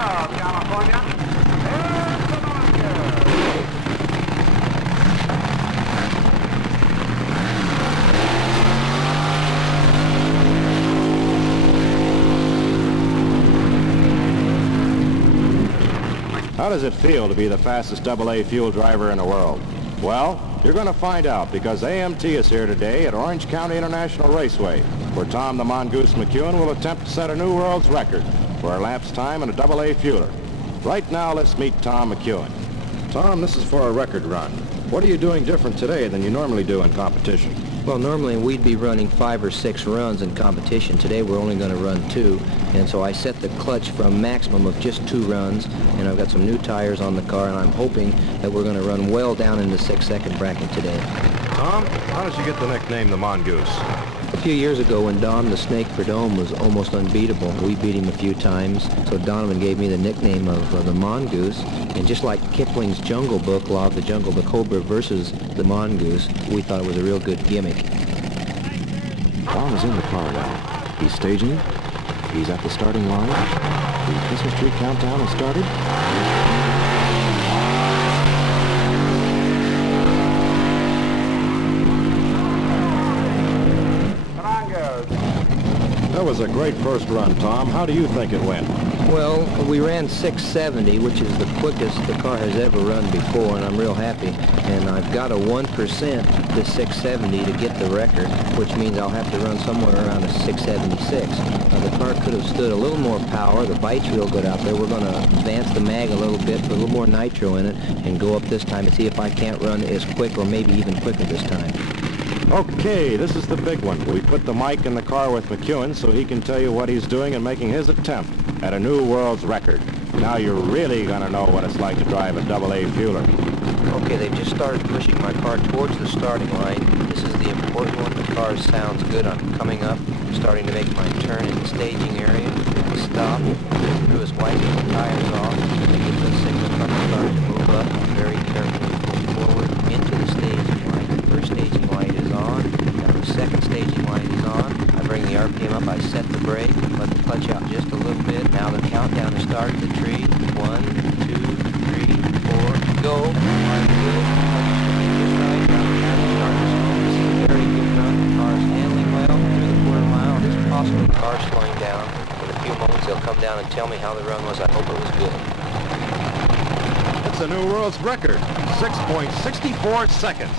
go, California. Here's the Mongoose. How does it feel to be the fastest AA fuel driver in the world? Well, you're going to find out because AMT is here today at Orange County International Raceway, where Tom the Mongoose McEwen will attempt to set a new world's record for elapsed time in a AA fueler. Right now, let's meet Tom McEwen. Tom, this is for a record run. What are you doing different today than you normally do in competition? Well, normally we'd be running 5 or 6 runs in competition. Today we're only going to run 2, and so I set the clutch for a maximum of just 2 runs, and I've got some new tires on the car, and I'm hoping that we're going to run well down in the 6-second bracket today. Tom, how did you get the nickname the Mongoose? A few years ago when Dom the Snake Prudhomme was almost unbeatable, we beat him a few times, so Donovan gave me the nickname of the Mongoose, and just like Kipling's Jungle Book, Law of the Jungle, the Cobra versus the Mongoose, we thought it was a real good gimmick. Tom is in the car now. He's staging. He's at the starting line. The Christmas tree countdown has started. That was a great first run, Tom. How do you think it went? Well, we ran 670, which is the quickest the car has ever run before, and I'm real happy. And I've got a 1% to 670 to get the record, which means I'll have to run somewhere around a 676. The car could have stood a little more power. The bite's real good out there. We're going to advance the mag a little bit, put a little more nitro in it, and go up this time and see if I can't run as quick or maybe even quicker this time. Okay, this is the big one. We put the mic in the car with McEwen so he can tell you what he's doing and making his attempt at a new world's record. Now you're really going to know what it's like to drive a AA fueler. Okay, they've just started pushing my car towards the starting line. This is the important one. The car sounds good. I'm coming up, starting to make my turn in the staging area. Stop. The crew is wiping the tires off. They get the signal from the car to move up. Very carefully pull forward into the staging line. The first staging light is on. Now the second staging light is on. I bring the RPM up. I set the brake. Let the clutch out just a little bit. Now the countdown has started. The tree. 1, 2, 3, 4, go. The car's slowing down. In a few moments they'll come down and tell me how the run was. I hope it was good. It's a new world's record, 6.64 seconds.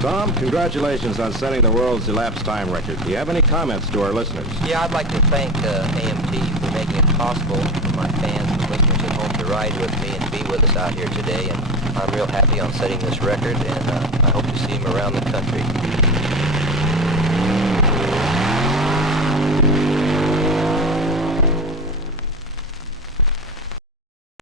Tom, congratulations on setting the world's elapsed time record. Do you have any comments to our listeners? Yeah, I'd like to thank AMT for making it possible for my fans and listeners at home to ride with me and be with us out here today. And I'm real happy on setting this record, and I hope to see him around the country.